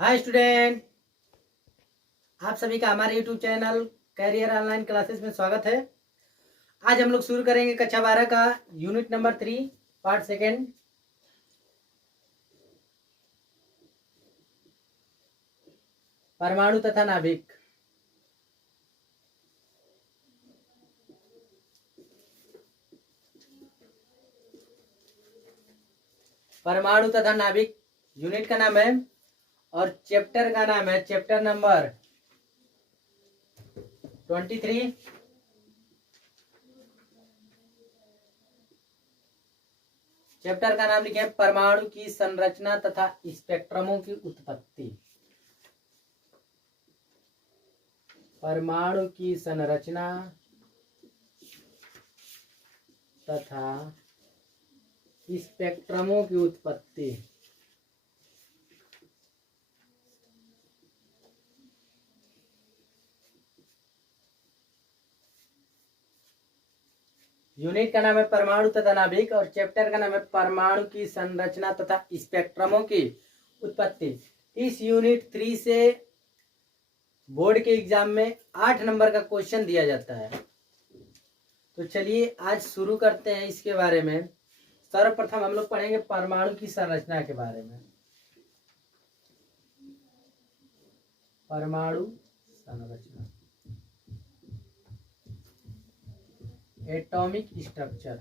Hi student, आप सभी का हमारे YouTube channel Career Online Classes में स्वागत है। आज हम लोग शुरू करेंगे कक्षा 12 का यूनिट नंबर 3 पार्ट सेकेंड। परमाणु तथा नाभिक। परमाणु तथा नाभिक यूनिट का नाम है और चैप्टर का नाम है चैप्टर नंबर 23। चैप्टर का नाम लिखे परमाणु की संरचना तथा स्पेक्ट्रमों की उत्पत्ति। परमाणु की संरचना तथा स्पेक्ट्रमों की उत्पत्ति। यूनिट का नाम है परमाणु तथा नाभिक और चैप्टर का नाम है परमाणु की संरचना तथा स्पेक्ट्रमों की उत्पत्ति। इस यूनिट 3 से बोर्ड के एग्जाम में 8 नंबर का क्वेश्चन दिया जाता है। तो चलिए आज शुरू करते हैं इसके बारे में। सर्वप्रथम हम लोग पढ़ेंगे परमाणु की संरचना के बारे में। परमाणु संरचना, एटॉमिक स्ट्रक्चर।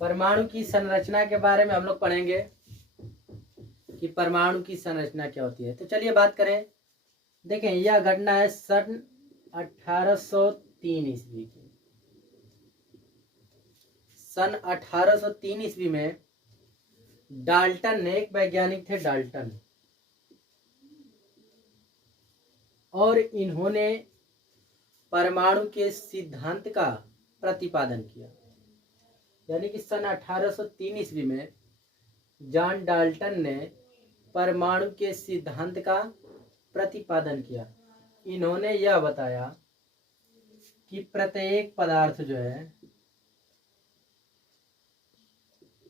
परमाणु की संरचना के बारे में हम लोग पढ़ेंगे कि परमाणु की संरचना क्या होती है। तो चलिए बात करें। देखें, यह घटना है सन 1803 ईस्वी की। सन 1803 ईस्वी में डाल्टन ने, एक वैज्ञानिक थे डाल्टन, और इन्होंने परमाणु के सिद्धांत का प्रतिपादन किया। यानी कि सन 1803 ईस्वी में जॉन डाल्टन ने परमाणु के सिद्धांत का प्रतिपादन किया। इन्होंने यह बताया कि प्रत्येक पदार्थ जो है,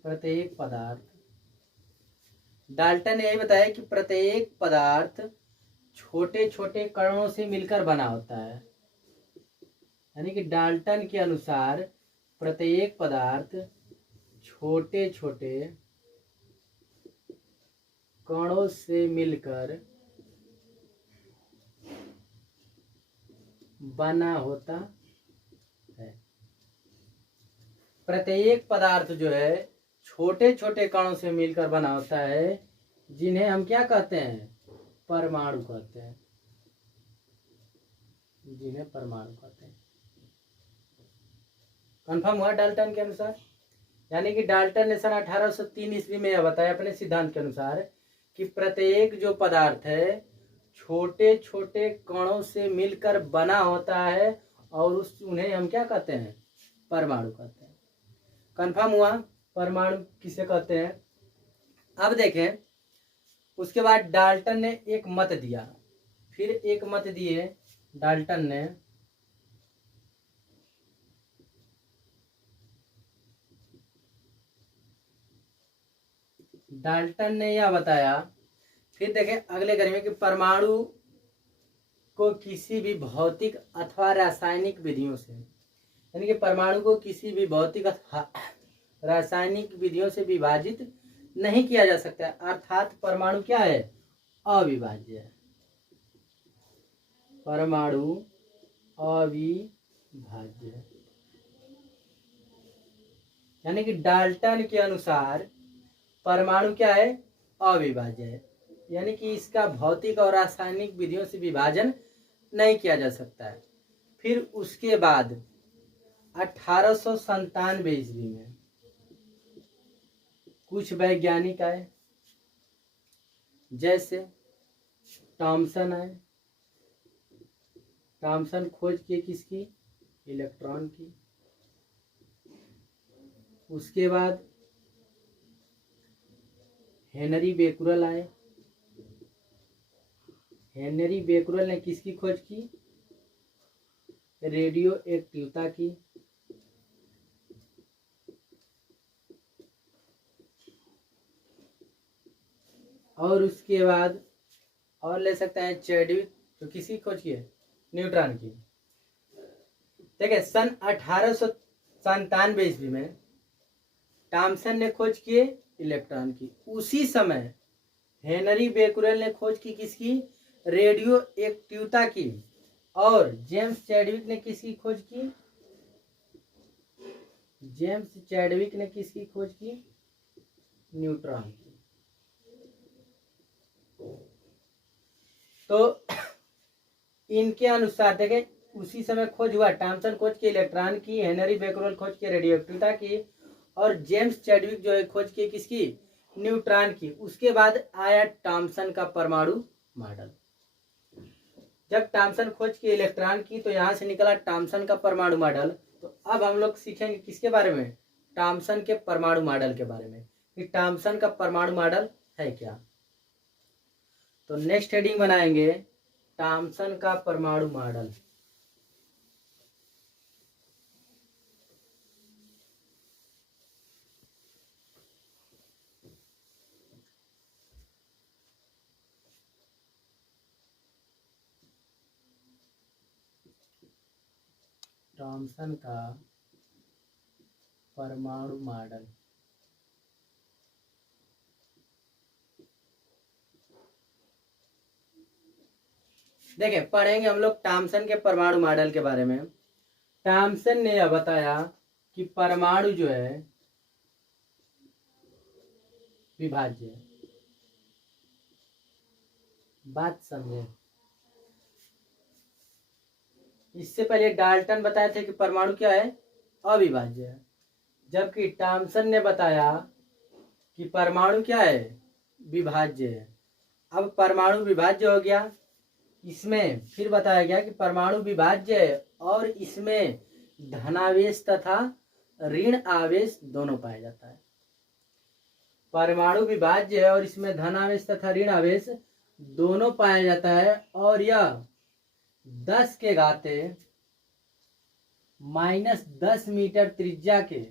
प्रत्येक पदार्थ, डाल्टन ने यही बताया कि प्रत्येक पदार्थ छोटे छोटे कणों से मिलकर बना होता है। यानी कि डाल्टन के अनुसार प्रत्येक पदार्थ छोटे छोटे कणों से मिलकर बना होता है। प्रत्येक पदार्थ जो है छोटे छोटे कणों से मिलकर बना होता है, जिन्हें हम क्या कहते हैं? परमाणु कहते हैं। जिन्हें परमाणु कहते हैं। कंफर्म हुआ डाल्टन के अनुसार? यानी कि डाल्टन ने सन 1803 ईस्वी में यह बताया अपने सिद्धांत के अनुसार कि प्रत्येक जो पदार्थ है छोटे छोटे कणों से मिलकर बना होता है और उन्हें हम क्या कहते हैं? परमाणु कहते हैं। कंफर्म हुआ परमाणु किसे कहते हैं? अब देखें, उसके बाद डाल्टन ने एक मत दिया, फिर एक मत दिए डाल्टन ने। डाल्टन ने यह बताया, फिर देखें अगले कड़ी में, कि परमाणु को किसी भी भौतिक अथवा रासायनिक विधियों से, यानी कि परमाणु को किसी भी भौतिक अथवा रासायनिक विधियों से विभाजित नहीं किया जा सकता। अर्थात परमाणु क्या है? अविभाज्य है। परमाणु अविभाज्य है। यानी कि डाल्टन के अनुसार परमाणु क्या है? अविभाज्य है। यानी कि इसका भौतिक और रासायनिक विधियों से विभाजन नहीं किया जा सकता है। फिर उसके बाद 1897 ईस्वी में कुछ वैज्ञानिक आए, जैसे थॉमसन आए। थॉमसन खोज की किसकी? इलेक्ट्रॉन की। उसके बाद हेनरी बेकुरल आए। हेनरी बेकुरल ने किसकी खोज की? रेडियो एक्टिवता की। और उसके बाद और ले सकते हैं चैडविक, जो किसी खोज की है, न्यूट्रॉन की। देखिए सन 1897 ईस्वी में थॉमसन ने खोज किए इलेक्ट्रॉन की। उसी समय हेनरी बेकुरेल ने खोज की किसकी, रेडियो एक्टिवता की। और जेम्स चैडविक ने किसकी खोज की, जेम्स चैडविक ने किसकी खोज की, न्यूट्रॉन की। तो इनके अनुसार देखें उसी समय खोज हुआ, थॉमसन खोज के इलेक्ट्रॉन की, हेनरी बेकुरेल खोज के रेडियोएक्टिविटी की, और जेम्स चैडविक जो है खोज की किसकी, न्यूट्रॉन की। उसके बाद आया थॉमसन का परमाणु मॉडल। जब थॉमसन खोज के इलेक्ट्रॉन की तो यहां से निकला थॉमसन का परमाणु मॉडल। तो अब हम लोग सीखेंगे किसके बारे में, थॉमसन के परमाणु मॉडल के बारे में, कि थॉमसन का परमाणु मॉडल है क्या। तो नेक्स्ट हेडिंग बनाएंगे थॉमसन का परमाणु मॉडल। थॉमसन का परमाणु मॉडल। देखिए पढ़ेंगे हम लोग थॉमसन के परमाणु मॉडल के बारे में। थॉमसन ने यह बताया कि परमाणु जो है विभाज्य है। बात समझे, इससे पहले डाल्टन बताए थे कि परमाणु क्या है, अविभाज्य है। जबकि थॉमसन ने बताया कि परमाणु क्या है, विभाज्य है। अब परमाणु विभाज्य हो गया, इसमें फिर बताया गया कि परमाणु विभाज्य है और इसमें धनावेश तथा ऋण आवेश दोनों पाया जाता है। परमाणु विभाज्य है और इसमें धनावेश तथा ऋण आवेश दोनों पाया जाता है, और यह 10 के घाते -10 मीटर त्रिज्या के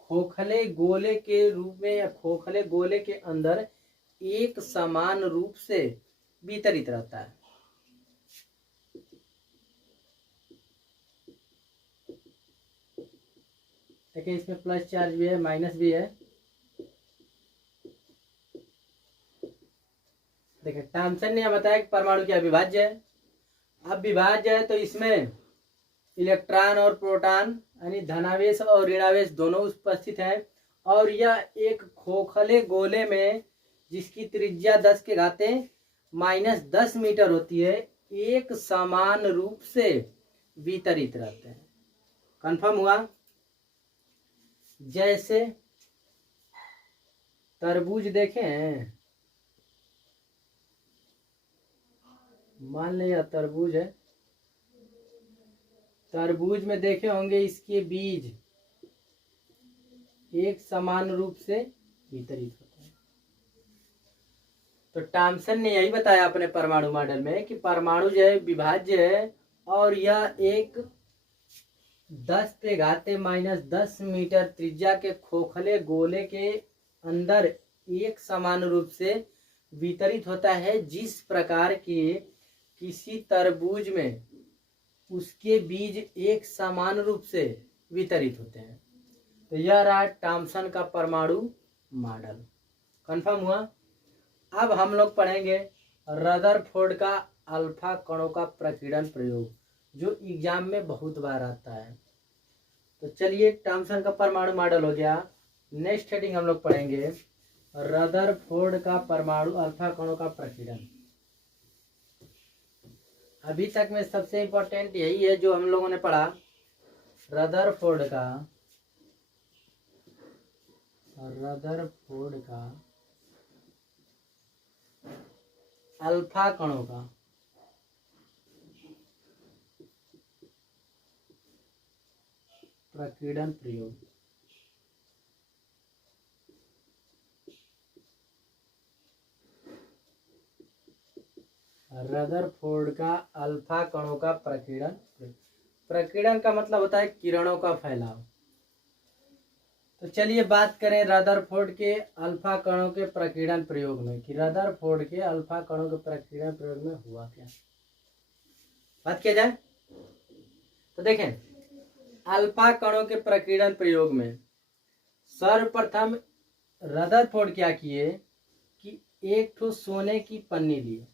खोखले गोले के रूप में या खोखले गोले के अंदर एक समान रूप से वितरित रहता है। देखिए इसमें प्लस चार्ज भी है, माइनस भी है। देखिए थॉमसन ने बताया कि परमाणु क्या विभाज्य है। अब विभाज्य है तो इसमें इलेक्ट्रॉन और प्रोटॉन यानी धनावेश और ऋणावेश दोनों उपस्थित हैं, और यह एक खोखले गोले में जिसकी त्रिज्या 10 के घाते -10 मीटर होती है, एक समान रूप से वितरित रहते हैं। कंफर्म हुआ। जैसे तरबूज देखें, मान लें यह तरबूज है, तरबूज में देखे होंगे इसके बीज एक समान रूप से वितरित होते हैं। तो थॉमसन ने यही बताया अपने परमाणु मॉडल में कि परमाणु जो है विभाज्य है, और यह एक 10 के घाते -10 मीटर त्रिज्या के खोखले गोले के अंदर एक समान रूप से वितरित होता है। जिस प्रकार की किसी तरबूज में उसके बीज एक समान रूप से वितरित होते हैं। तो यह रहा थॉमसन का परमाणु मॉडल। कंफर्म हुआ। अब हम लोग पढ़ेंगे रदरफोर्ड का अल्फा कणों का प्रकीर्णन प्रयोग, जो एग्जाम में बहुत बार आता है। तो चलिए थॉमसन का परमाणु मॉडल हो गया। नेक्स्ट हेडिंग हम लोग पढ़ेंगे रदरफोर्ड का परमाणु अल्फा कणों का प्रकीर्णन। अभी तक में सबसे इंपॉर्टेंट यही है जो हम लोगों ने पढ़ा, रदरफोर्ड का अल्फा कणों का प्रकीर्णन प्रयोग। रदरफोर्ड का अल्फा कणों का प्रकीर्णन। प्रकीर्णन का मतलब होता है किरणों का फैलाव। तो चलिए बात करें रदरफोर्ड के अल्फा कणों के प्रकीर्णन प्रयोग में कि रदरफोर्ड के अल्फा कणों के प्रकीर्णन प्रयोग में हुआ क्या। बात किया जाए तो देखें, अल्फा कणों के प्रकीर्णन प्रयोग में सर्वप्रथम रदरफोर्ड क्या किए कि एक ठो सोने की पन्नी लिए,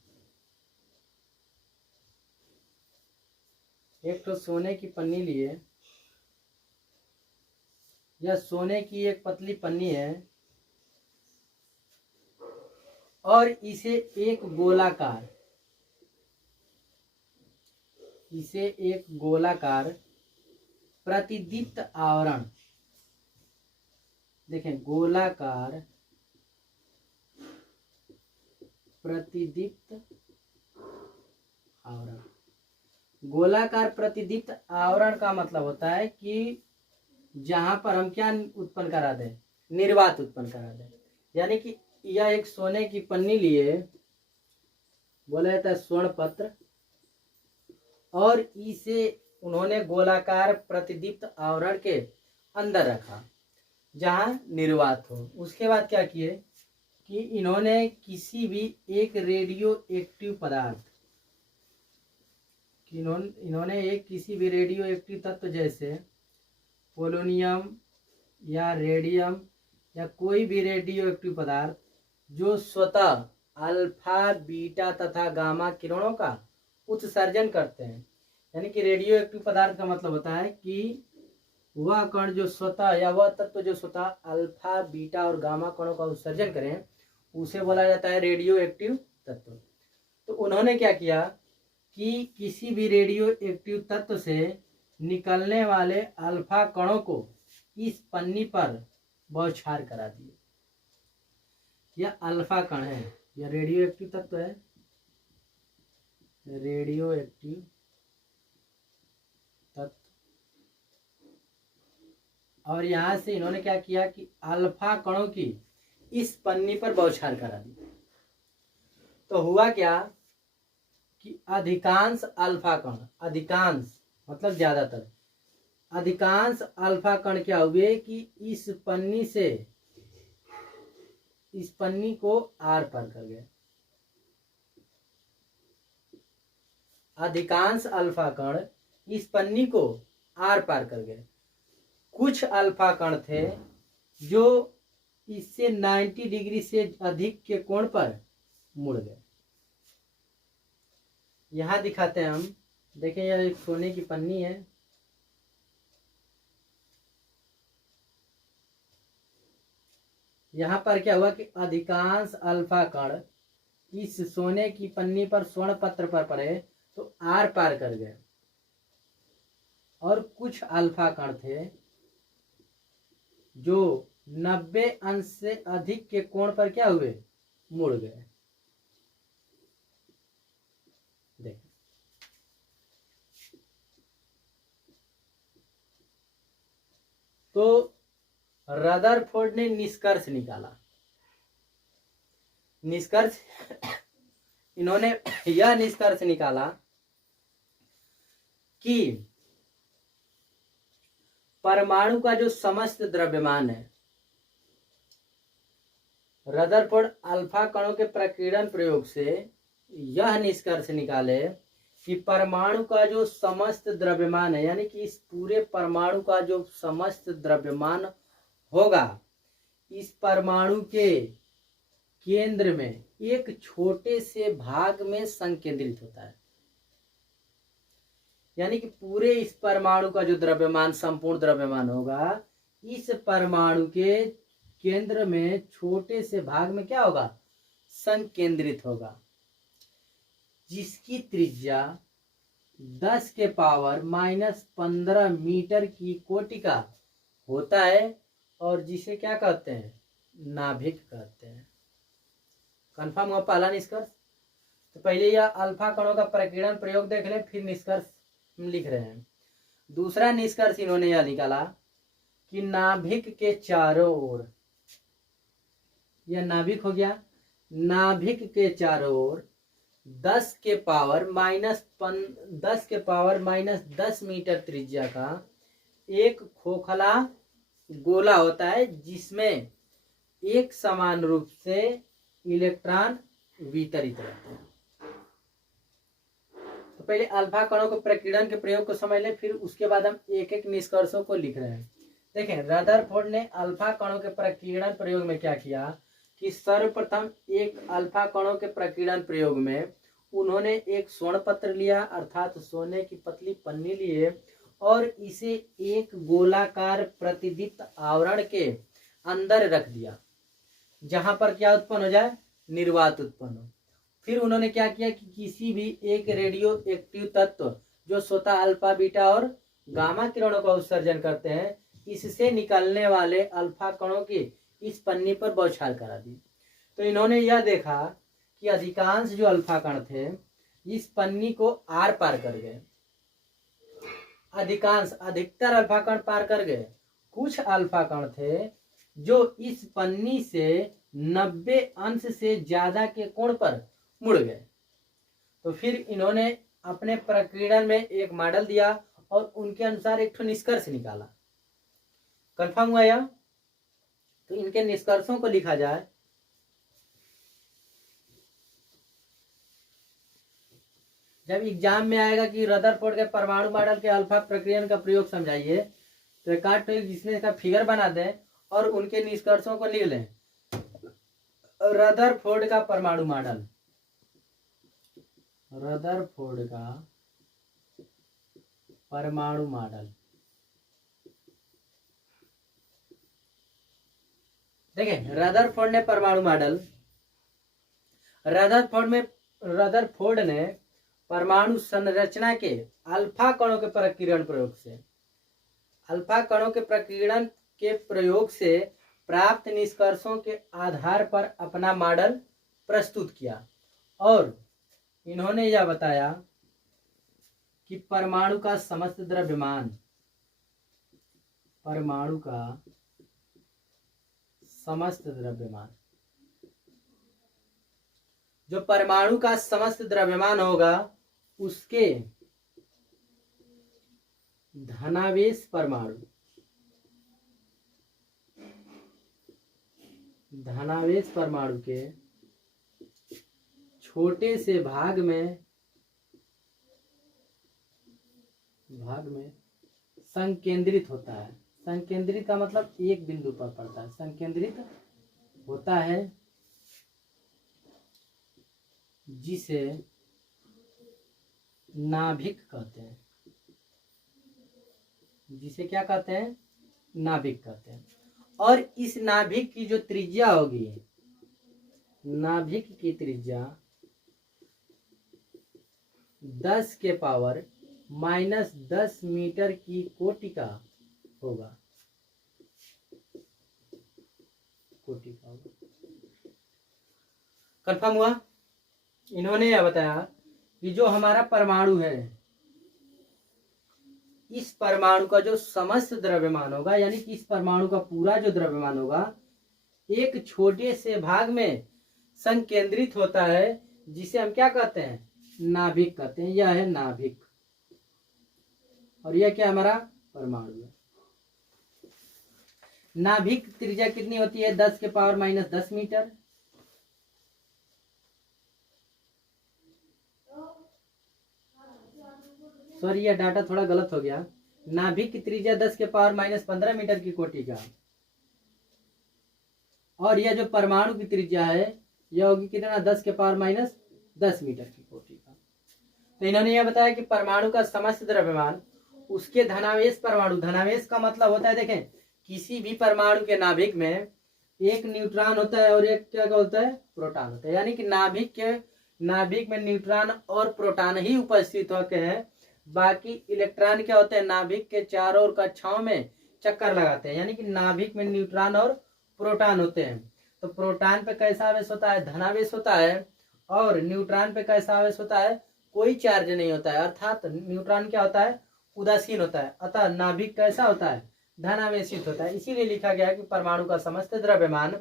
एक ठो सोने की पन्नी लिए, यह सोने की एक पतली पन्नी है और इसे एक गोलाकार, इसे एक गोलाकार प्रतिदीप्त आवरण, देखें गोलाकार प्रतिदीप्त आवरण। गोलाकार प्रतिदीप्त आवरण का मतलब होता है कि जहां पर हम क्या उत्पन्न करा दें, निर्वात उत्पन्न करा दें। यानी कि यह एक सोने की पन्नी लिए, बोला जाता है स्वर्ण पत्र, और इसे उन्होंने गोलाकार प्रतिदीप्त आवरण के अंदर रखा जहां निर्वात हो। उसके बाद क्या किए कि इन्होंने किसी भी एक रेडियो एक्टिव पदार्थ, इन्होंने एक किसी भी रेडियो एक्टिव तत्व जैसे पोलोनियम या रेडियम या कोई भी रेडियो एक्टिव पदार्थ जो स्वतः अल्फा बीटा तथा गामा किरणों का उत्सर्जन करते हैं। यानी कि रेडियो एक्टिव पदार्थ का मतलब होता है कि वह कण जो स्वतः या वह तत्व जो स्वतः अल्फा बीटा और गामा कणों का उत्सर्जन करें उसे बोला जाता है रेडियो एक्टिव तत्व। तो उन्होंने क्या किया कि किसी भी रेडियो एक्टिव तत्व से निकलने वाले अल्फा कणों को इस पन्नी पर बौछार करा दिए। यह अल्फा कण है, यह रेडियो एक्टिव तत्व है, रेडियो एक्टिव तत्व, और यहां से इन्होंने क्या किया कि अल्फा कणों की इस पन्नी पर बौछार करा दी। तो हुआ क्या कि अधिकांश अल्फा कण, अधिकांश मतलब ज्यादातर, अधिकांश अल्फा कण क्या हुए कि इस पन्नी से, इस पन्नी को आर पार कर गए। अधिकांश अल्फा कण इस पन्नी को आर पार कर गए। कुछ अल्फा कण थे जो इससे 90 डिग्री से अधिक के कोण पर मुड़ गए। यहां दिखाते हैं हम, देखें यह एक सोने की पन्नी है, यहां पर क्या हुआ कि अधिकांश अल्फा कण इस सोने की पन्नी पर स्वर्ण पत्र पर पड़े तो आर पार कर गए, और कुछ अल्फा कण थे जो 90 अंश से अधिक के कोण पर क्या हुए, मुड़ गए। देखें तो रदरफोर्ड ने निष्कर्ष निकाला, निष्कर्ष इन्होंने यह निष्कर्ष निकाला कि परमाणु का जो समस्त द्रव्यमान है, रदरफोर्ड अल्फा कणों के प्रकीर्णन प्रयोग से यह निष्कर्ष निकाले कि परमाणु का जो समस्त द्रव्यमान है, यानी कि इस पूरे परमाणु का जो समस्त द्रव्यमान होगा, इस परमाणु के केंद्र में एक छोटे से भाग में संकेंद्रित होता है। यानी कि पूरे इस परमाणु का जो द्रव्यमान, संपूर्ण द्रव्यमान होगा, इस परमाणु के केंद्र में छोटे से भाग में क्या होगा, संकेंद्रित होगा, जिसकी त्रिज्या 10 के पावर -15 मीटर की कोटि का होता है, और जिसे क्या कहते हैं, नाभिक कहते हैं। कंफर्म हुआ पहला निष्कर्ष। तो पहले यह अल्फा कणों का प्रकीर्णन प्रयोग देख लें, फिर निष्कर्ष हम लिख रहे हैं। दूसरा निष्कर्ष इन्होंने यह निकाला कि नाभिक के चारों ओर, यह नाभिक हो गया, नाभिक के चारों ओर 10 के पावर -10 मीटर त्रिज्या का एक खोखला गोला होता है जिसमें एक समान रूप से इलेक्ट्रॉन वितरित रहते हैं। तो पहले अल्फा कणों के प्रकीर्णन के प्रयोग को समझ लें, फिर उसके बाद हम एक एक निष्कर्षों को लिख रहे हैं। देखें, रदरफोर्ड ने अल्फा कणों के प्रकीर्णन प्रयोग में क्या किया कि सर्वप्रथम एक अल्फा कणों के प्रकीर्णन प्रयोग में उन्होंने एक स्वर्ण पत्र लिया, अर्थात सोने की पतली पन्नी लिए, और इसे एक गोलाकार प्रतिदीप्त आवरण के अंदर रख दिया, जहां पर क्या उत्पन्न हो जाए, निर्वात उत्पन्न हो। फिर उन्होंने क्या किया कि किसी भी एक रेडियो एक्टिव तत्व जो स्वतः अल्फा बीटा और गामा किरणों का उत्सर्जन करते हैं, इससे निकलने वाले अल्फा कणों की इस पन्नी पर बौछार करा दी। तो इन्होंने यह देखा कि अधिकांश जो अल्फा कण थे इस पन्नी को आर पार कर गए, अधिकतर अल्फा कण पार कर गए। कुछ अल्फा कण थे जो इस पन्नी से 90 अंश से ज्यादा के कोण पर मुड़ गए। तो फिर इन्होंने अपने प्रकीर्णन में एक मॉडल दिया और उनके अनुसार एक निष्कर्ष निकाला। कंफर्म हुआ यह? तो इनके निष्कर्षों को लिखा जाए। जब एग्जाम में आएगा कि रदरफोर्ड के परमाणु मॉडल के अल्फा प्रक्रियन का प्रयोग समझाइए, तो एक कार्ड जिसमें इसका फिगर बना दें और उनके निष्कर्षों को लिख लें। रदरफोर्ड का परमाणु मॉडल, रदरफोर्ड का परमाणु मॉडल। देखें, रदरफोर्ड ने परमाणु मॉडल, रदरफोर्ड ने परमाणु संरचना के अल्फा कणों के प्रकीर्णन प्रयोग से, अल्फा कणों के प्रकीर्णन के प्रयोग से प्राप्त निष्कर्षों के आधार पर अपना मॉडल प्रस्तुत किया और इन्होंने यह बताया कि परमाणु का समस्त द्रव्यमान, परमाणु का समस्त द्रव्यमान, जो परमाणु का समस्त द्रव्यमान होगा उसके धनावेश परमाणु, धनावेश परमाणु के छोटे से भाग में संकेंद्रित होता है। संकेंद्रित का मतलब एक बिंदु पर पड़ता है, संकेंद्रित होता है, जिसे नाभिक कहते हैं। जिसे क्या कहते हैं? नाभिक कहते हैं। और इस नाभिक की जो त्रिज्या होगी, नाभिक की त्रिज्या 10 के पावर -10 मीटर की कोटि का होगा, कोटि का होगा। कंफर्म हुआ? इन्होंने यह बताया कि जो हमारा परमाणु है, इस परमाणु का जो समस्त द्रव्यमान होगा, यानी कि इस परमाणु का पूरा जो द्रव्यमान होगा, एक छोटे से भाग में संकेंद्रित होता है, जिसे हम क्या कहते हैं? नाभिक कहते हैं। यह है नाभिक, और यह क्या हमारा परमाणु है। नाभिक त्रिज्या कितनी होती है? 10 के पावर -10 मीटर। सॉरी, यह डाटा थोड़ा गलत हो गया। नाभिक की त्रिज्या 10 के पावर -15 मीटर की कोटि का, और यह जो परमाणु की त्रिज्या है यह होगी कितना? 10 के पावर -10 मीटर की कोटि का। तो इन्होंने यह बताया कि परमाणु का समस्त द्रव्यमान उसके धनावेश परमाणु, धनावेश का मतलब होता है, देखें, किसी भी परमाणु के नाभिक में एक न्यूट्रॉन होता है और एक क्या होता है? प्रोटॉन होता है। यानी कि नाभिक में न्यूट्रॉन और प्रोटॉन ही उपस्थित होते हैं, बाकी इलेक्ट्रॉन क्या होते हैं? नाभिक के चारों ओर कक्षाओं में चक्कर लगाते हैं। यानी कि नाभिक में न्यूट्रॉन और प्रोटॉन होते हैं। तो प्रोटॉन पे कैसा आवेश होता है? धनावेश होता है। और न्यूट्रॉन पे कैसा आवेश होता है? कोई चार्ज नहीं होता है, अर्थात न्यूट्रॉन क्या होता है? उदासीन होता है। अतः नाभिक कैसा होता है? धनावेशित होता है। इसीलिए लिखा गया है कि परमाणु का समस्त द्रव्यमान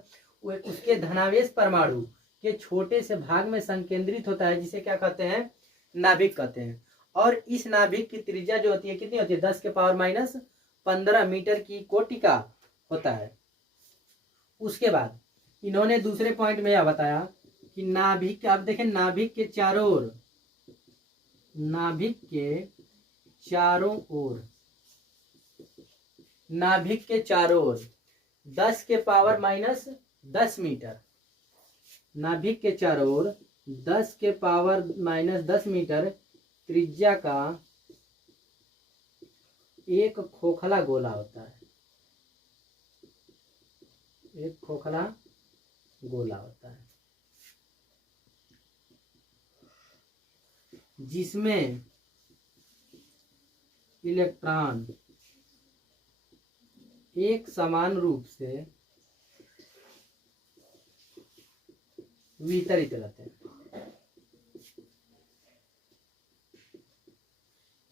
उसके धनावेश परमाणु के छोटे से भाग में संकेंद्रित होता है, जिसे क्या कहते हैं? नाभिक कहते हैं। और इस नाभिक की त्रिज्या जो होती है कितनी होती है? 10 के पावर -15 मीटर की कोटि का होता है। उसके बाद इन्होंने दूसरे पॉइंट में यह बताया कि नाभिक, आप देखें नाभिक के चारों ओर, नाभिक के चारों ओर, नाभिक के चारों ओर 10 के पावर माइनस 10 मीटर, नाभिक के चारों ओर 10 के पावर माइनस 10 मीटर त्रिज्या का एक खोखला गोला होता है, एक खोखला गोला होता है जिसमें इलेक्ट्रॉन एक समान रूप से वितरित रहते हैं।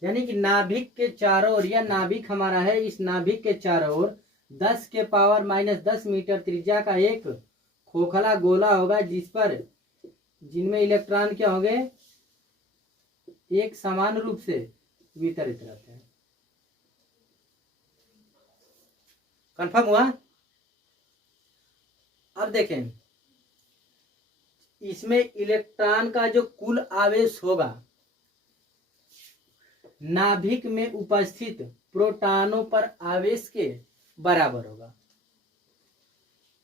यानी कि नाभिक के चारों ओर, या नाभिक हमारा है, इस नाभिक के चारों ओर 10 के पावर माइनस 10 मीटर त्रिज्या का एक खोखला गोला होगा जिस पर, जिनमें इलेक्ट्रॉन क्या होंगे, एक समान रूप से वितरित रहते हैं। कंफर्म हुआ? अब देखें, इसमें इलेक्ट्रॉन का जो कुल आवेश होगा नाभिक में उपस्थित प्रोटॉनों पर आवेश के बराबर होगा।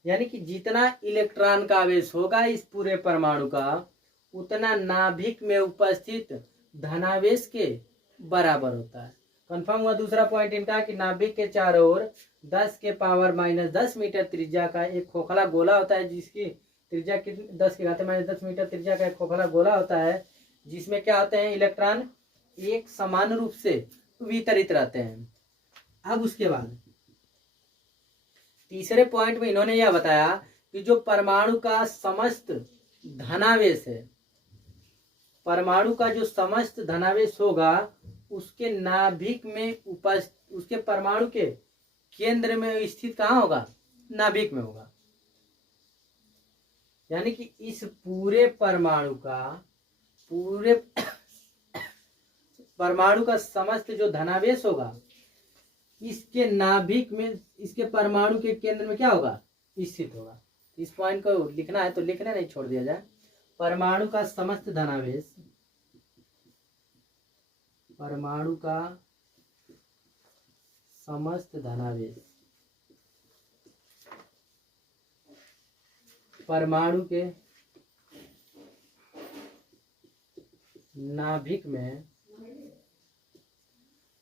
यानी कि जितना इलेक्ट्रॉन का आवेश होगा इस पूरे परमाणु का, उतना नाभिक में उपस्थित धनावेश के बराबर होता है। कंफर्म हुआ दूसरा पॉइंट इनका कि नाभिक के चारों ओर 10 के पावर माइनस 10 मीटर त्रिज्या का एक खोखला गोला होता है जिसकी त्रिज्या की 10 के घाते माइनस 10 मीटर त्रिज्या का एक खोखला गोला होता है जिसमें क्या होते हैं, इलेक्ट्रॉन एक समान रूप से वितरित रहते हैं। अब उसके बाद तीसरे पॉइंट में इन्होंने यह बताया कि जो परमाणु का समस्त धनावेश है, परमाणु का जो समस्त धनावेश होगा उसके नाभिक में उपस्थित, उसके परमाणु के केंद्र में स्थित कहाँ होगा, नाभिक में होगा। यानी कि इस पूरे परमाणु का, पूरे परमाणु का समस्त जो धनावेश होगा इसके नाभिक में, इसके परमाणु के केंद्र में क्या होगा, स्थित होगा। इस पॉइंट को लिखना है तो लिखना, नहीं छोड़ दिया जाए। परमाणु का समस्त धनावेश, परमाणु का समस्त धनावेश परमाणु के नाभिक में,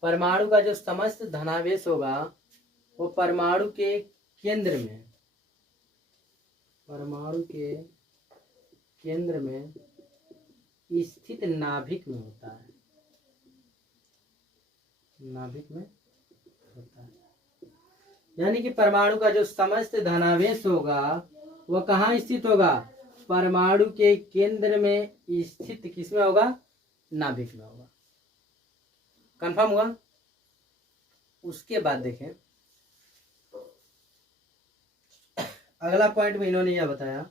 परमाणु का जो समस्त धनावेश होगा वो परमाणु के केंद्र में, परमाणु के केंद्र में स्थित नाभिक में होता है, नाभिक में होता है। यानी कि परमाणु का जो समस्त धनावेश होगा वह कहाँ स्थित होगा, परमाणु के केंद्र में स्थित किसमें होगा, नाभिक में होगा। कंफर्म हुआ? उसके बाद देखें अगला पॉइंट में इन्होंने यह बताया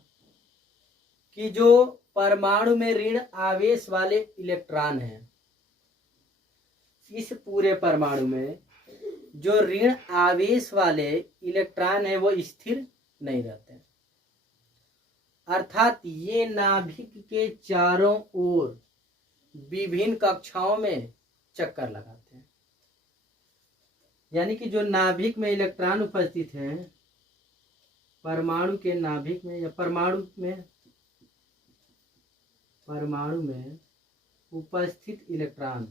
कि जो परमाणु में ऋण आवेश वाले इलेक्ट्रॉन हैं, इस पूरे परमाणु में जो ऋण आवेश वाले इलेक्ट्रॉन है वो स्थिर नहीं रहते, अर्थात ये नाभिक के चारों ओर विभिन्न कक्षाओं में चक्कर लगाते हैं। यानी कि जो नाभिक में इलेक्ट्रॉन उपस्थित हैं, परमाणु के नाभिक में या परमाणु में उपस्थित इलेक्ट्रॉन,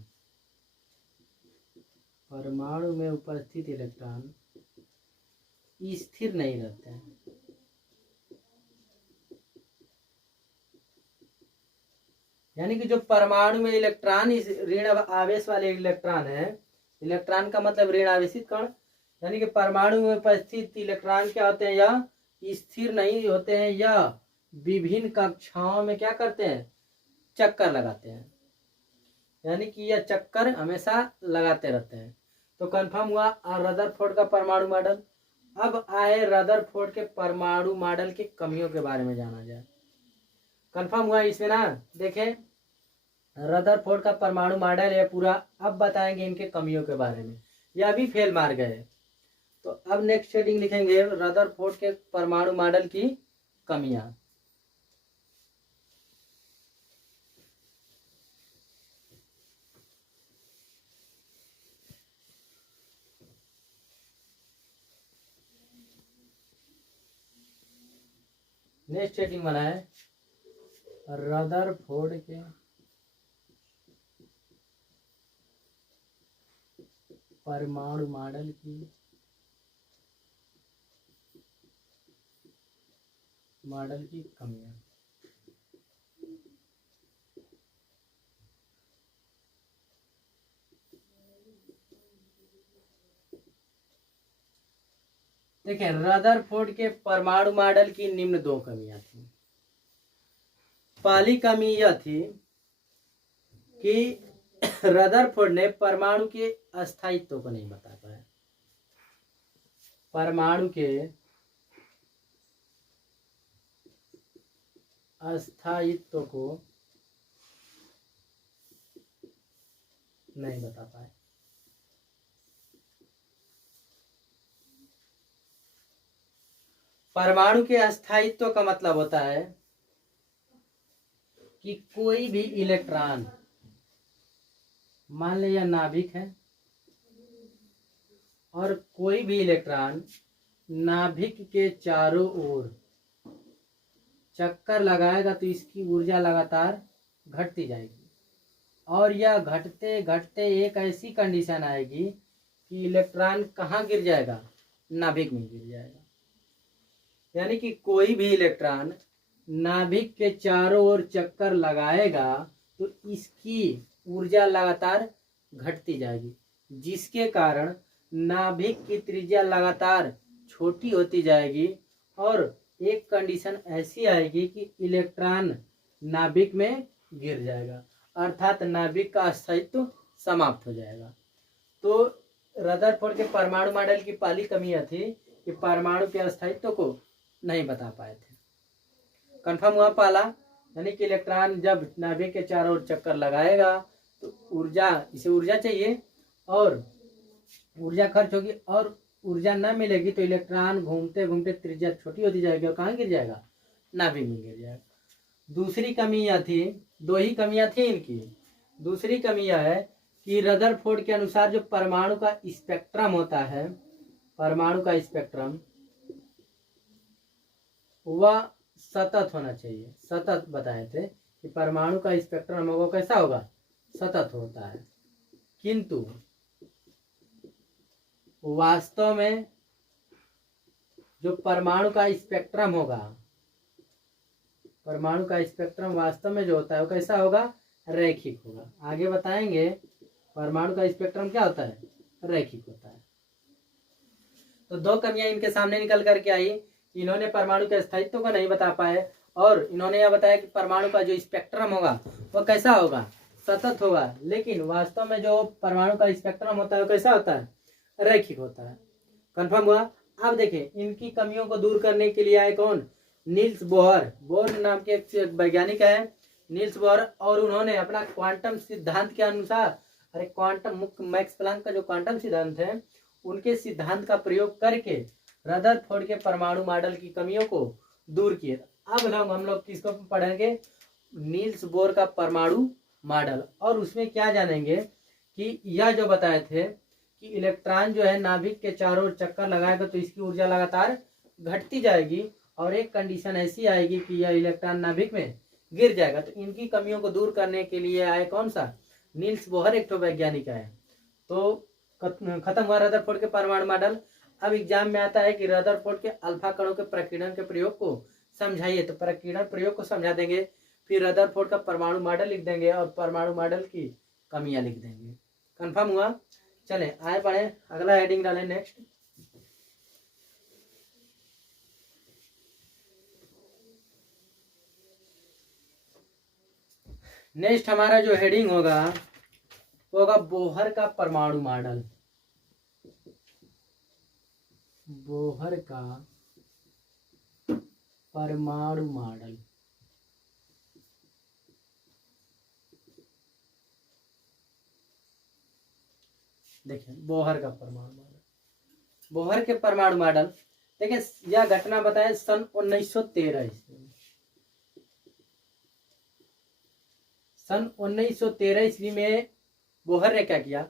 परमाणु में उपस्थित इलेक्ट्रॉन स्थिर नहीं रहते हैं। यानी कि जो परमाणु में इलेक्ट्रॉन, इस ऋण आवेश वाले इलेक्ट्रॉन है, इलेक्ट्रॉन का मतलब ऋण आवेशित कण, यानी कि परमाणु में उपस्थित इलेक्ट्रॉन क्या होते हैं, या स्थिर नहीं होते हैं या विभिन्न कक्षाओं में क्या करते हैं, चक्कर लगाते हैं। यानी कि यह चक्कर हमेशा लगाते रहते हैं। तो कंफर्म हुआ रदरफोर्ड का परमाणु मॉडल। अब आए रदरफोर्ड के परमाणु मॉडल की कमियों के बारे में जाना जाए। कंफर्म हुआ इसमें ना, देखें रदरफोर्ड का परमाणु मॉडल है पूरा। अब बताएंगे इनके कमियों के बारे में, यह भी फेल मार गए। तो अब नेक्स्ट हेडिंग लिखेंगे रदरफोर्ड के परमाणु मॉडल की कमियां। नेक्स्ट हेडिंग बना है रदरफोर्ड के परमाणु मॉडल की कमियां। देखिए रदरफोर्ड के परमाणु मॉडल की निम्न दो कमियां थी। पहली कमी यह थी कि रदरफोर्ड ने परमाणु के अस्थायित्व को नहीं बता पाया। परमाणु के अस्थायित्व को नहीं बता पाए। परमाणु के अस्थायित्व का मतलब होता है कि कोई भी इलेक्ट्रॉन, मान लिया नाभिक है, और कोई भी इलेक्ट्रॉन नाभिक के चारों ओर चक्कर लगाएगा तो इसकी ऊर्जा लगातार घटती जाएगी, और यह घटते घटते एक ऐसी कंडीशन आएगी कि इलेक्ट्रॉन कहाँ गिर जाएगा, नाभिक में गिर जाएगा। यानी कि कोई भी इलेक्ट्रॉन नाभिक के चारों ओर चक्कर लगाएगा तो इसकी ऊर्जा लगातार घटती जाएगी, जिसके कारण नाभिक की त्रिज्या लगातार छोटी होती जाएगी, और एक कंडीशन ऐसी आएगी कि इलेक्ट्रॉन नाभिक में गिर जाएगा, अर्थात नाभिक का अस्थायित्व समाप्त हो जाएगा। तो रदरफोर्ड के परमाणु मॉडल की पहली कमी यह थी कि परमाणु के अस्थायित्व को नहीं बता पाए थे। कंफर्म हुआ पहला, यानी कि इलेक्ट्रॉन जब नाभिक के चारों ओर चक्कर लगाएगा तो इसे ऊर्जा चाहिए, और ऊर्जा खर्च होगी, और ऊर्जा न मिलेगी तो इलेक्ट्रॉन घूमते घूमते त्रिज्या छोटी होती जाएगी और कहाँ गिर जाएगा, नाभिक में गिर जाएगा। दूसरी कमी यह थी, दो ही कमियां थी इनकी। दूसरी कमी यह है कि रदरफोर्ड के अनुसार जो परमाणु का स्पेक्ट्रम होता है, परमाणु का स्पेक्ट्रम वह सतत होना चाहिए। सतत बताए थे कि परमाणु का स्पेक्ट्रम होगा कैसा होगा, सतत होता है। किंतु वास्तव में जो परमाणु का स्पेक्ट्रम होगा, परमाणु का स्पेक्ट्रम वास्तव में जो होता है वो कैसा होगा, रैखिक होगा। आगे बताएंगे परमाणु का स्पेक्ट्रम क्या होता है, रैखिक होता है। तो दो कमियां इनके सामने निकल करके आई। इन्होंने परमाणु के स्थायित्व को नहीं बता पाए, और इन्होंने यह बताया कि परमाणु का जो स्पेक्ट्रम होगा वो कैसा होगा, सतत होगा। लेकिन वास्तव में जो परमाणु का स्पेक्ट्रम होता है वो कैसा होता है, रैखिक होता है। कंफर्म हुआ। अब देखिए इनकी कमियों को दूर करने के लिए आए कौन, नील्स बोहर। बोहर नाम के एक वैज्ञानिक है, नील्स बोहर, और उन्होंने अपना क्वांटम सिद्धांत के अनुसार, अरे क्वांटम मैक्स प्लैंक का जो क्वांटम सिद्धांत है उनके सिद्धांत का प्रयोग करके रदरफोर्ड के परमाणु मॉडल की कमियों को दूर किए। अब हम लोग किसको पढ़ेंगे, नील्स बोर का परमाणु मॉडल, और उसमें क्या जानेंगे कि यह जो बताए थे कि इलेक्ट्रॉन जो है नाभिक के चारों ओर चक्कर लगाएगा तो इसकी ऊर्जा लगातार घटती जाएगी, और एक कंडीशन ऐसी आएगी कि यह इलेक्ट्रॉन नाभिक में गिर जाएगा। तो इनकी कमियों को दूर करने के लिए आए कौन सा, नील्स बोहर, एक तो वैज्ञानिक है। तो खत्म हुआ रदरफोर्ड के परमाणु मॉडल। अब एग्जाम में आता है कि रदरफोर्ड के अल्फा कणों के प्रकीर्णन के प्रयोग को समझाइए। तो प्रकीर्णन प्रयोग को समझा देंगे, फिर रदरफोर्ड का परमाणु मॉडल लिख देंगे, और परमाणु मॉडल की कमियां लिख देंगे। कंफर्म हुआ। चले आए बढ़े, अगला हेडिंग डालें नेक्स्ट। नेक्स्ट हमारा जो हेडिंग होगा वो होगा बोहर का परमाणु मॉडल। बोहर का परमाणु मॉडल। देखिए बोहर का परमाणु मॉडल, बोहर के परमाणु मॉडल। देखिए यह घटना बताए सन 1913 ईस्वी। सन 1913 ईस्वी में बोहर ने क्या किया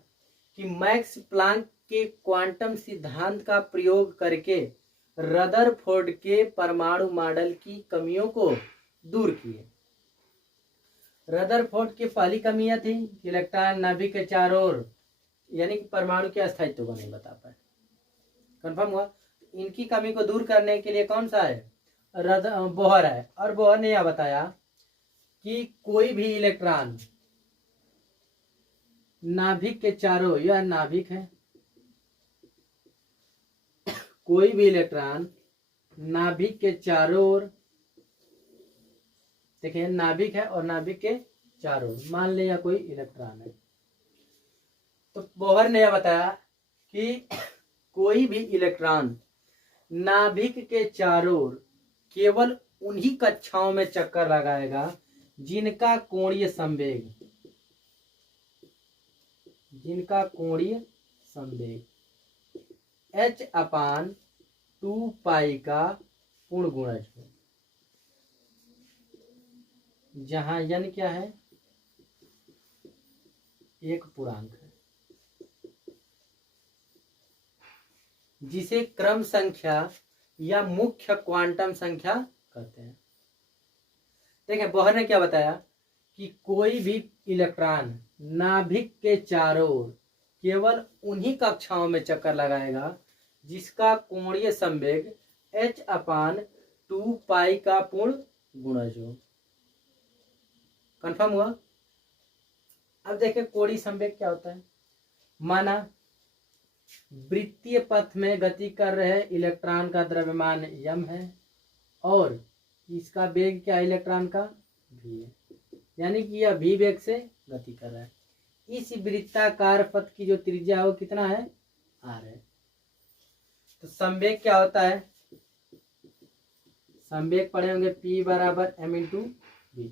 कि मैक्स प्लांक के क्वांटम सिद्धांत का प्रयोग करके रदरफोर्ड के परमाणु मॉडल की कमियों को दूर किए। रदरफोर्ड की पहली कमी यह थी कि इलेक्ट्रॉन नाभिक के चारों ओर यानी कि परमाणु के अस्थायित्व को नहीं बता पाए। कंफर्म हुआ। इनकी कमी को दूर करने के लिए कौन सा है, बोहर है। और बोहर ने यह बताया कि कोई भी इलेक्ट्रॉन नाभिक के चारों, यह नाभिक है, कोई भी इलेक्ट्रॉन नाभिक के चारों ओर, देखिए नाभिक है और नाभिक के चारों ओर मान ले या कोई इलेक्ट्रॉन है, तो बोहर ने यह बताया कि कोई भी इलेक्ट्रॉन नाभिक के चारों ओर केवल उन्हीं कक्षाओं में चक्कर लगाएगा जिनका कोणीय संवेग h/2 का पूर्ण गुणज हो, जहां n क्या है, एक पूर्णांक है, जिसे क्रम संख्या या मुख्य क्वांटम संख्या कहते हैं। देखिए बोहर ने क्या बताया कि कोई भी इलेक्ट्रॉन नाभिक के चारों ओर केवल उन्हीं कक्षाओं में चक्कर लगाएगा जिसका कोणीय संवेग h/2 का पूर्ण गुणज हो। कंफर्म हुआ। अब देखिए कोणीय संवेग क्या होता है। माना वृत्तीय पथ में गति कर रहे इलेक्ट्रॉन का द्रव्यमान m है और इसका वेग क्या इलेक्ट्रॉन का v है, यानी कि यह v वेग से गति कर रहा है। इस वृत्ताकार पथ की जो त्रिज्या है वो कितना है, r है। तो संवेग क्या होता है, संवेग पढ़े होंगे P बराबर m इंटू v,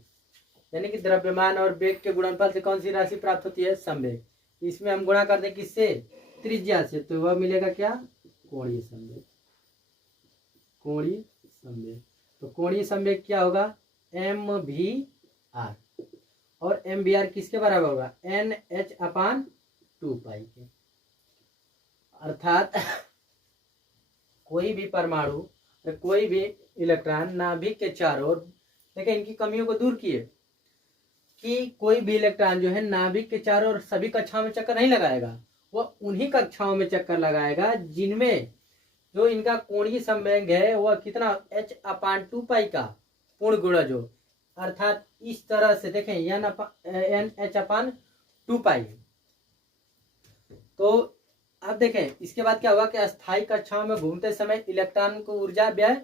यानी कि द्रव्यमान और वेग के गुणनफल से कौन सी राशि प्राप्त होती है, संवेग। इसमें हम गुणा कर दें किससे, त्रिज्या से, तो वह मिलेगा क्या, कोणीय संवेग। तो कोणीय संवेग क्या होगा, mvr, और mvr किसके बराबर होगा, nh/2 के। अर्थात कोई भी परमाणु, कोई भी इलेक्ट्रॉन नाभिक के चारों ओर, देखिए इनकी कमियों को दूर किए कि कोई भी इलेक्ट्रॉन जो है नाभिक के चारों ओर सभी कक्षाओं में चक्कर नहीं लगाएगा, वह उन्हीं कक्षाओं में चक्कर लगाएगा जिनमें जो इनका कोणीय संवेग है वह कितना, h/2 का पूर्ण गुणज हो। अर्थात इस तरह से देखें nh/2। तो अब देखें इसके बाद क्या हुआ कि अस्थायी कक्षाओं में घूमते समय इलेक्ट्रॉन को ऊर्जा व्यय,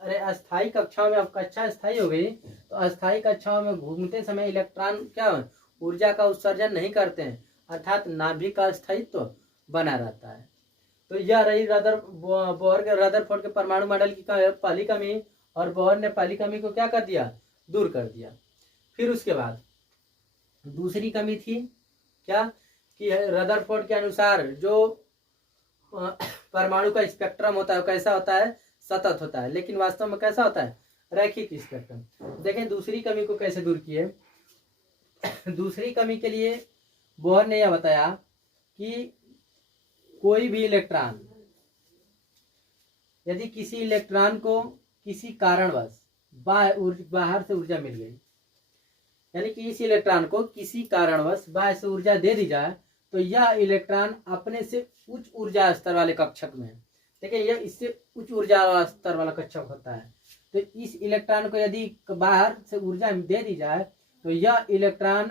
अरे अस्थायी कक्षाओं में, अब कक्षा स्थायी हो गई तो अस्थायी कक्षाओं में घूमते समय इलेक्ट्रॉन क्या ऊर्जा का उत्सर्जन नहीं करते हैं, अर्थात नाभिक का स्थायित्व बना रहता है। तो यह रही बोहर के रदरफोर्ड के परमाणु मॉडल की पहली कमी, और बोहर ने पहली कमी को क्या कर दिया, दूर कर दिया। फिर उसके बाद दूसरी कमी थी क्या, कि रदरफोर्ड के अनुसार जो परमाणु का स्पेक्ट्रम होता है कैसा होता है, सतत होता है, लेकिन वास्तव में कैसा होता है, रैखिक स्पेक्ट्रम। देखें दूसरी कमी को कैसे दूर किए। दूसरी कमी के लिए बोहर ने यह बताया कि कोई भी इलेक्ट्रॉन, यदि किसी इलेक्ट्रॉन को किसी कारणवश बाहर से ऊर्जा मिल गई, यानी कि इस इलेक्ट्रॉन को किसी कारणवश बाहर से ऊर्जा दे दी जाए, तो यह इलेक्ट्रॉन अपने से उच्च ऊर्जा स्तर वाले कक्षक में, देखिए यह इससे उच्च ऊर्जा स्तर वाला कक्षक होता है, तो इस इलेक्ट्रॉन को यदि बाहर से ऊर्जा दे दी जाए तो यह इलेक्ट्रॉन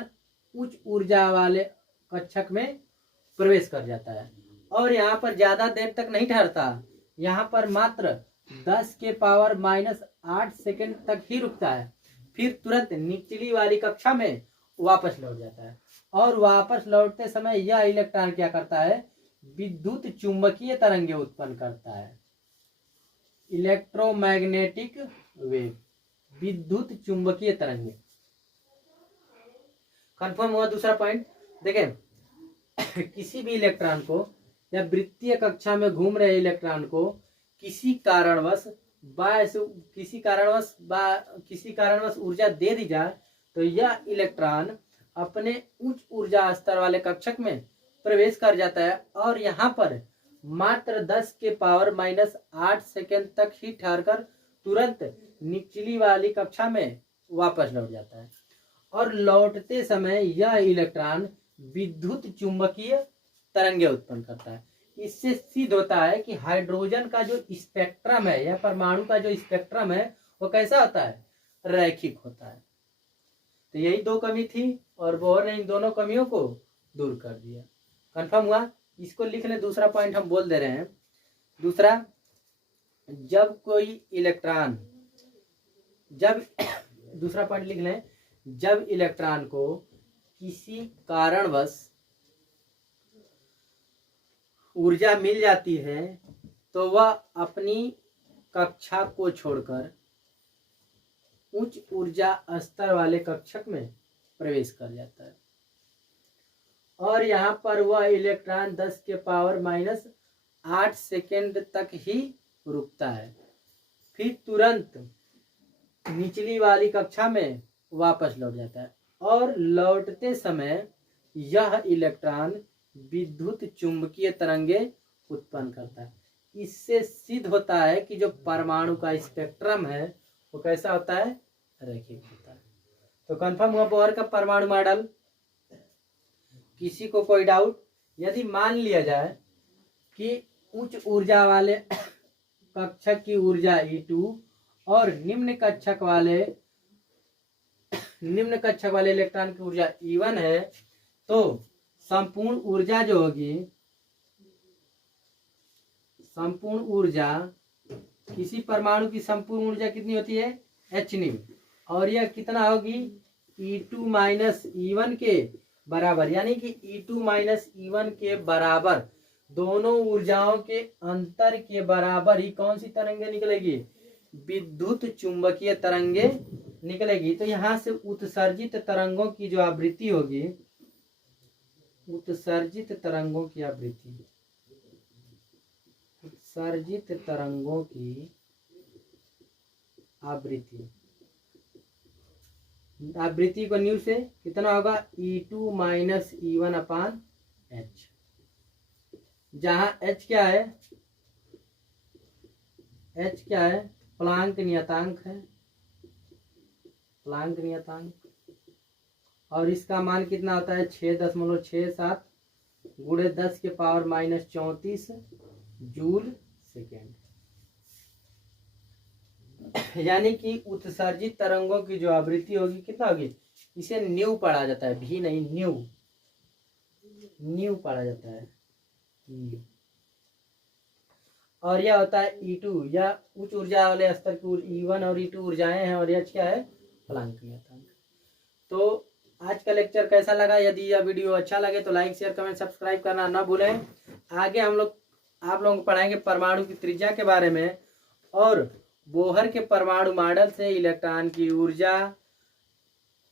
उच्च ऊर्जा वाले कक्षक में प्रवेश कर जाता है और यहाँ पर ज्यादा देर तक नहीं ठहरता, यहाँ पर मात्र 10⁻⁻8 सेकंड तक ही रुकता है, फिर तुरंत निचली वाली कक्षा में वापस लौट जाता है। और वापस लौटते समय यह इलेक्ट्रॉन क्या करता है, विद्युत चुंबकीय तरंगें उत्पन्न करता है, इलेक्ट्रोमैग्नेटिक वेव, विद्युत चुंबकीय तरंगें। कंफर्म हुआ दूसरा पॉइंट। देखें किसी भी इलेक्ट्रॉन को या वृत्तीय कक्षा में घूम रहे इलेक्ट्रॉन को किसी कारणवश ऊर्जा दे दी जाए तो यह इलेक्ट्रॉन अपने उच्च ऊर्जा स्तर वाले कक्षक में प्रवेश कर जाता है और यहाँ पर मात्र 10⁻⁻8 सेकेंड तक ही ठहरकर तुरंत निचली वाली कक्षा में वापस लौट जाता है। और लौटते समय यह इलेक्ट्रॉन विद्युत चुंबकीय तरंगे उत्पन्न करता है। इससे सिद्ध होता है कि हाइड्रोजन का जो स्पेक्ट्रम है या परमाणु का जो स्पेक्ट्रम है वो कैसा होता है, रैखिक होता है। तो यही दो कमी थी और बोहर ने इन दोनों कमियों को दूर कर दिया। कंफर्म हुआ? इसको लिख लें। दूसरा पॉइंट हम बोल दे रहे हैं। दूसरा, दूसरा पॉइंट लिख लें, जब इलेक्ट्रॉन को किसी कारणवश ऊर्जा मिल जाती है तो वह अपनी कक्षा को छोड़कर उच्च ऊर्जा स्तर वाले कक्षक में प्रवेश कर जाता है और यहाँ पर वह इलेक्ट्रॉन 10⁻⁻8 सेकेंड तक ही रुकता है, फिर तुरंत निचली वाली कक्षा में वापस लौट जाता है और लौटते समय यह इलेक्ट्रॉन विद्युत चुंबकीय तरंगे उत्पन्न करता है। इससे सिद्ध होता है कि जो परमाणु का स्पेक्ट्रम है वो कैसा होता है, रैखिक होता है। तो कंफर्म हुआ बोहर का परमाणु मॉडल। किसी को कोई डाउट? यदि मान लिया जाए कि उच्च ऊर्जा वाले कक्षक की ऊर्जा E2 और निम्न कक्षक वाले इलेक्ट्रॉन की ऊर्जा E1 है, तो संपूर्ण ऊर्जा जो होगी, संपूर्ण ऊर्जा, किसी परमाणु की संपूर्ण ऊर्जा कितनी होती है, h, और यह कितना होगी, E2 माइनस E1 के बराबर, यानी कि E2 माइनस E1 के बराबर, दोनों ऊर्जाओं के अंतर के बराबर ही कौन सी तरंगे निकलेगी, विद्युत चुंबकीय तरंगे निकलेगी। तो यहाँ से उत्सर्जित तरंगों की जो आवृत्ति होगी, उत्सर्जित तरंगों की आवृत्ति को न्यू से कितना होगा, E2 माइनस E1 अपान H, जहां H क्या है, प्लांक नियतांक है, प्लांक नियतांक, और इसका मान कितना होता है 6.67 गुणे 10⁻⁻34 जूल सेकेंड। यानी कि उत्सर्जित तरंगों की जो आवृत्ति होगी कितना होगी, इसे न्यू पढ़ा जाता है, भी नहीं, न्यू पढ़ा जाता है, न्यू। और यह होता है E2, या उच्च ऊर्जा वाले स्तर की E1 और E2 ऊर्जाएं हैं, और H क्या है, प्लांक नियतांक। तो आज का लेक्चर कैसा लगा? यदि यह वीडियो अच्छा लगे तो लाइक, शेयर, कमेंट, सब्सक्राइब करना ना भूलें। आगे हम लोग आप लोगों को पढ़ाएंगे परमाणु की त्रिज्या के बारे में, और बोहर के परमाणु मॉडल से इलेक्ट्रॉन की ऊर्जा,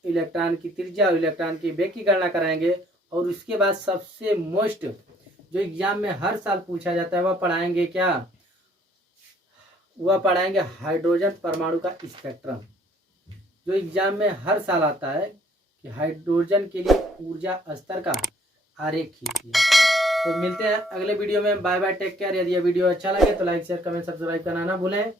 इलेक्ट्रॉन की त्रिज्या और इलेक्ट्रॉन की वेग की गणना कराएंगे। और उसके बाद सबसे मोस्ट जो एग्जाम में हर साल पूछा जाता है वह पढ़ाएंगे क्या, वह पढ़ाएंगे हाइड्रोजन परमाणु का स्पेक्ट्रम, जो एग्जाम में हर साल आता है कि हाइड्रोजन के लिए ऊर्जा स्तर का आरेख खींचिए। तो मिलते हैं अगले वीडियो में। Bye bye, take care. यदि यह वीडियो अच्छा लगे तो लाइक, शेयर, कमेंट, सब्सक्राइब करना ना भूलें।